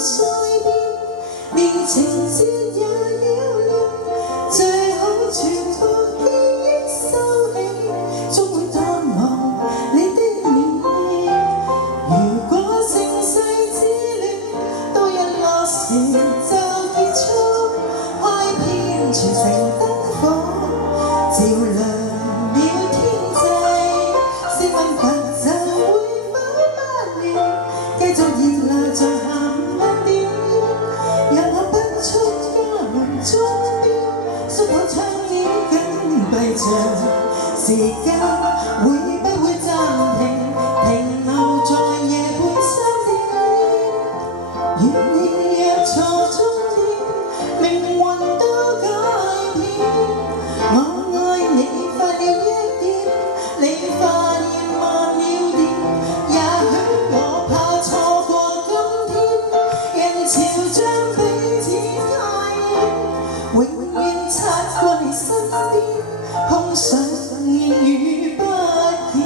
衰變，連情節也擾亂，最好全部記憶收起，終會淡忘你的臉。如果盛世之戀到日落時就結束，開遍全城燈火，照亮了天際，試問白晝會否不亂，繼續熱鬧在下午兩點，讓我奔出家門鐘錶，摔破窗簾緊閉着，時間會不會暫停，停留在夜半3點，願你若錯終點，命運都改變。我愛你快了一點，你發現慢了點，也許我怕錯過今天，人潮將彼此太遠，永遠擦過你身邊，碰上言語不見。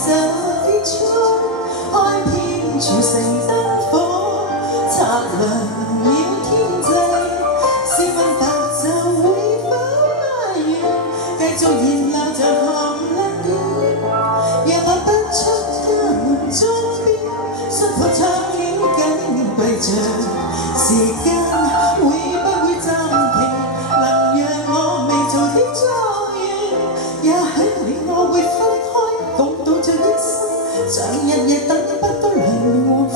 就結束，開遍全城燈火，擦亮了天際。試問白晝會否不遠，繼續熱鬧在下午2點，讓我奔出家門鐘錶，摔破窗簾緊閉着，時間會不會暫停，能讓我未做的作業，也許你我會分開，共度着一生，像日夜等不到黎明黃昏，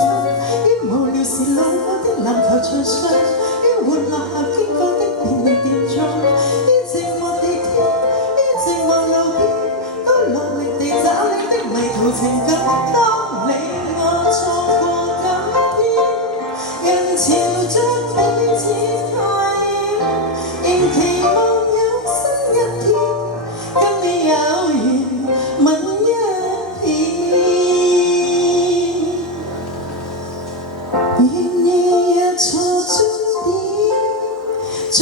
於無聊時路過的籃球場上，於玩樂後經過的便利店中，於寂寞地鐵，於寂寞路邊，都落力地找你的迷途情感。當你我錯過今天，人潮將彼此太遠，仍期望有新一天，跟你有緣吻一片。願你若錯終點，在